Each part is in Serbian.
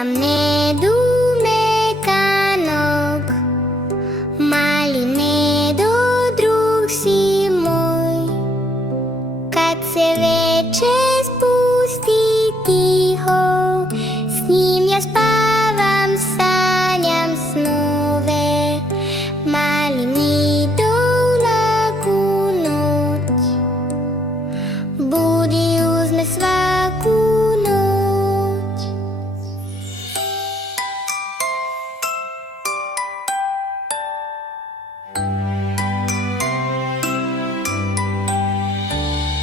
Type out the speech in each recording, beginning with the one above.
Imam nedumekanok, mali nedodruh si môj. Kad se veče spusti tiho, s ním ja spávam, sanjam snove. Mali mi doľakú noť, budi uzme svakú noť.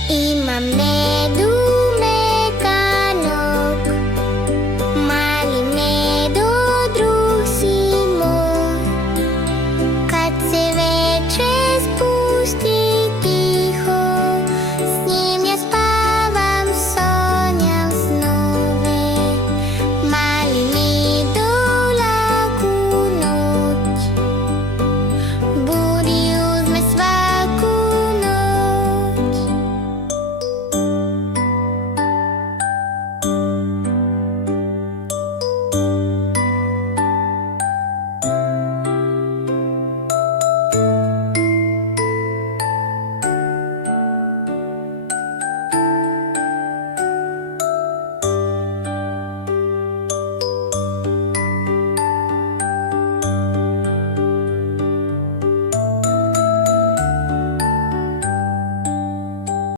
Imam